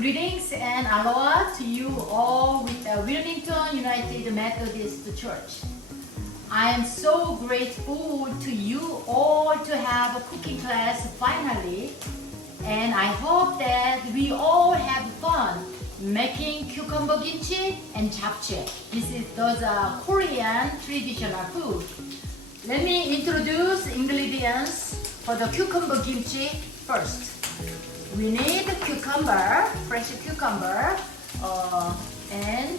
Greetings and aloha to you all with the Wilmington United Methodist Church. I am so grateful to you all to have a cooking class finally, and I hope that we all have fun making cucumber kimchi and japchae. Those are Korean traditional food. Let me introduce ingredients for the cucumber kimchi first. We need cucumber, fresh cucumber, and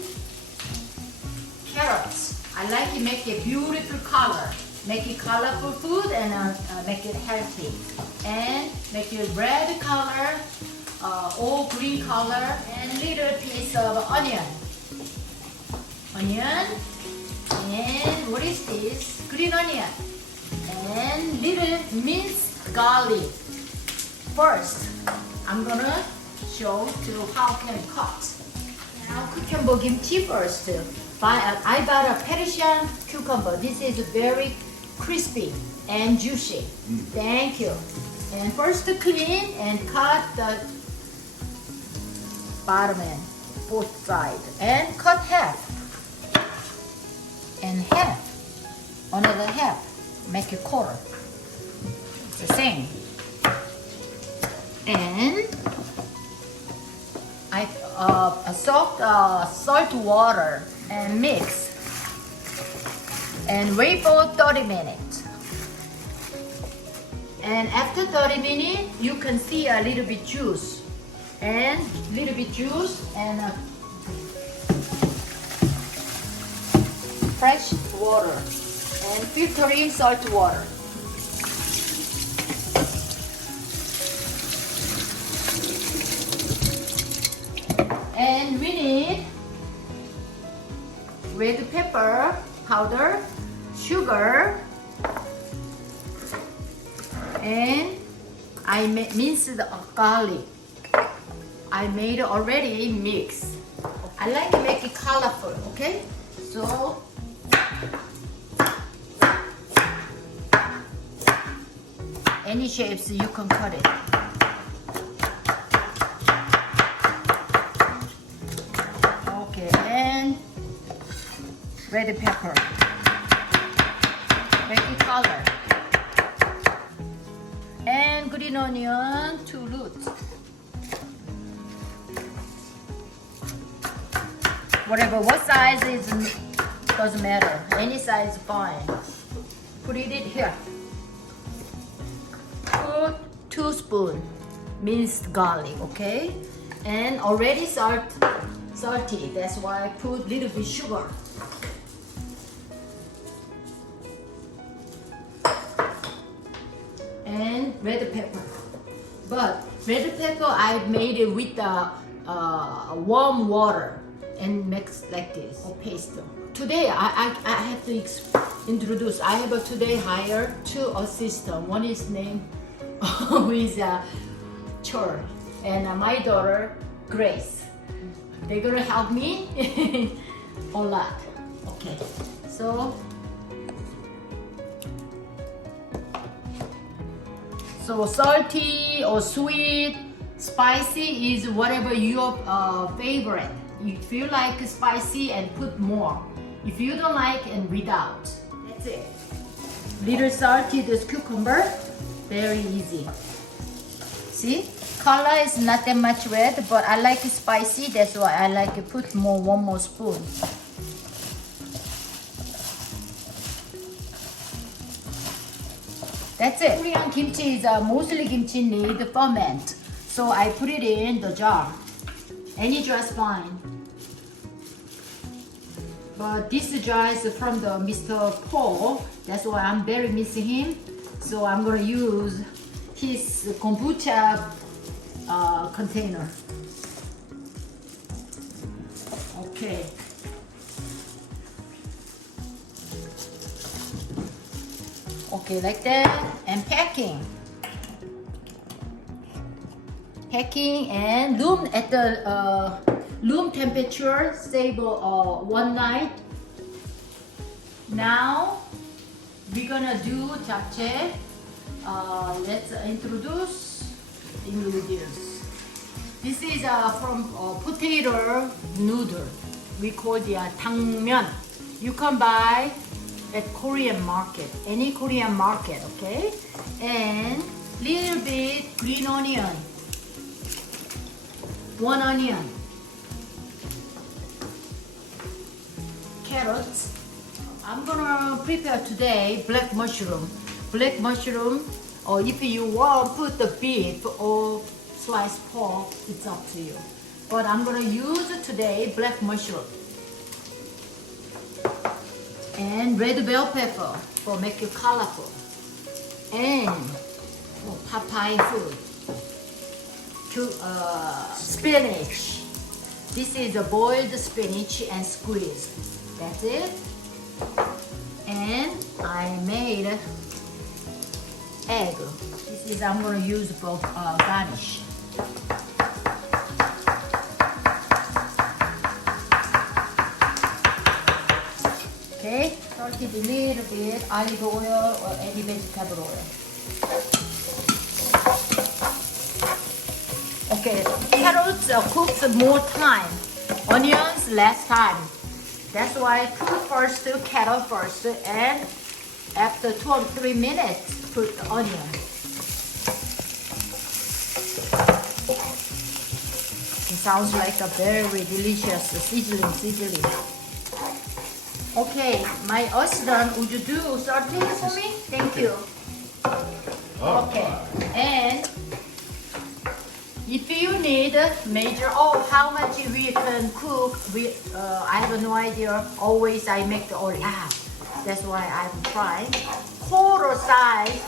carrots. I like to make a beautiful color, make it colorful food and make it healthy. And make it red color, or green color, and little piece of onion. Onion, and what is this? Green onion. And little minced garlic. First, I'm gonna show to how can cut. Now cucumber kimchi first. I bought a Persian cucumber. This is very crispy and juicy. Thank you. And first clean and cut the bottom end, both sides, and cut half. And half, another half, make a quarter. It's the same. And I soak salt water and mix and wait for 30 minutes. And after 30 minutes, you can see a little bit juice and fresh water and filtering salt water. And we need red pepper powder, sugar, and I minced garlic. I made already mix. I like to make it colorful, okay? So any shapes you can cut it. Okay, and red pepper. Make it color. And green onion, 2 roots. What size is doesn't matter. Any size fine. Put it in here. Put 2 spoons minced garlic, okay? And already salty. That's why I put little bit sugar. And red pepper. But red pepper I made it with warm water and mix like this or paste. Today I have to introduce. I have today hired 2 assistants. One is named who is Chor, and my daughter Grace. They're gonna help me a lot. Okay, so salty or sweet, spicy is whatever your favorite. If you like spicy, and put more. If you don't like, and without. That's it. Little salty, this cucumber, very easy. See, color is not that much red, but I like it spicy. That's why I like to put one more spoon. That's it. Korean kimchi is mostly kimchi need ferment, so I put it in the jar. Any jar is fine. But this jar is from the Mr. Paul. That's why I'm very missing him. So I'm gonna use his kombucha container. Okay. Okay, like that. And packing and room at the room temperature, stable 1 night. Now we're gonna do japchae. Let's introduce ingredients. This is from potato noodle. We call the Dangmyeon. You can buy at Korean market, any Korean market, okay? And little bit green onion, 1 onion, carrots. I'm gonna prepare today black mushroom. Black mushroom, or if you want, put the beef or sliced pork, it's up to you. But I'm gonna use today black mushroom. And red bell pepper for make it colorful. And Popeyes Food. Spinach. This is a boiled spinach and squeeze. That's it. And I made egg. This is I'm gonna use for garnish. Okay, salted a little bit olive oil or any vegetable oil. Okay, carrots cooks more time, onions less time. That's why cook first, carrot first, and after 2 or 3 minutes, put the onion. It sounds like a very delicious sizzling. Okay, my husband, would you do something for me? Thank you. Okay, and if you need major, how much we can cook, I have no idea. Always I make the all half. That's why I'm trying. Quarter size,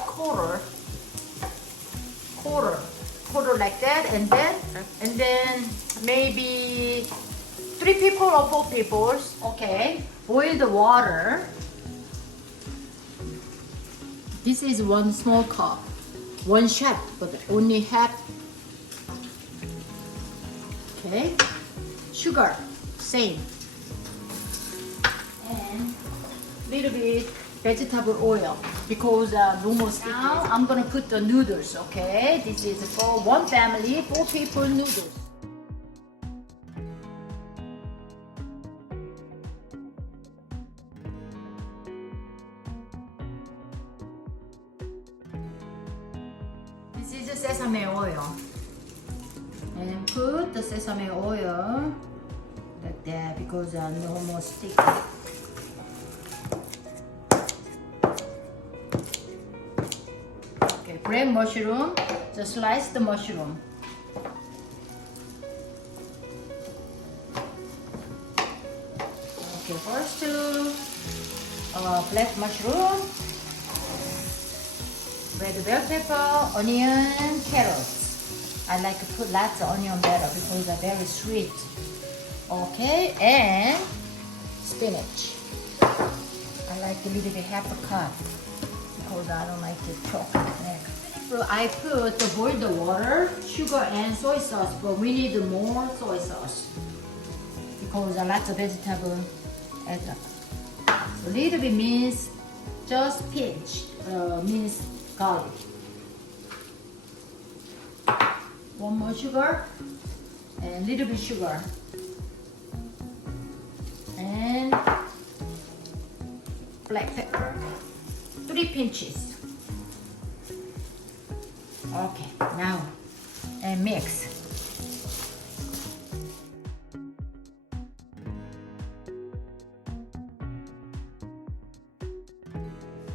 quarter like that, and then maybe 3 people or 4 people. Okay, boil the water. This is 1 small cup, 1 shot, but only half. Okay, sugar, same, and little bit vegetable oil because no more sticky. Now I'm gonna put the noodles. Okay, this is for 1 family, 4 people noodles. This is the sesame oil. And put the sesame oil like that because no more sticky. Okay, bread mushroom, just slice the mushroom. Okay, first black mushroom, red bell pepper, onion, carrots. I like to put lots of onion better because they're very sweet. Okay, and spinach. I like a little bit half a cup because I don't like to choke it. So I put the boiled water, sugar, and soy sauce, but we need more soy sauce because a lot of vegetable add up. So a little bit means just pinch minced garlic. 1 more sugar and little bit sugar and black pepper, 3 pinches. Okay, now and mix.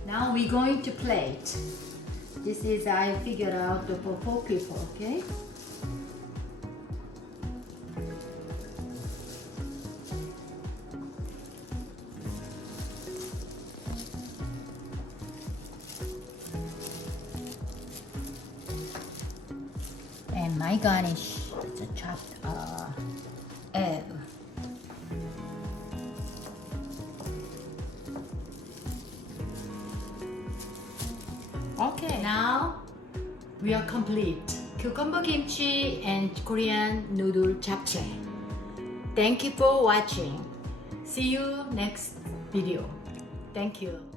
Now we're going to plate. This is I figured out for 4 people. Okay. And my garnish is a chopped egg. Okay, now we are complete. Cucumber kimchi and Korean noodle japchae. Thank you for watching. See you next video. Thank you.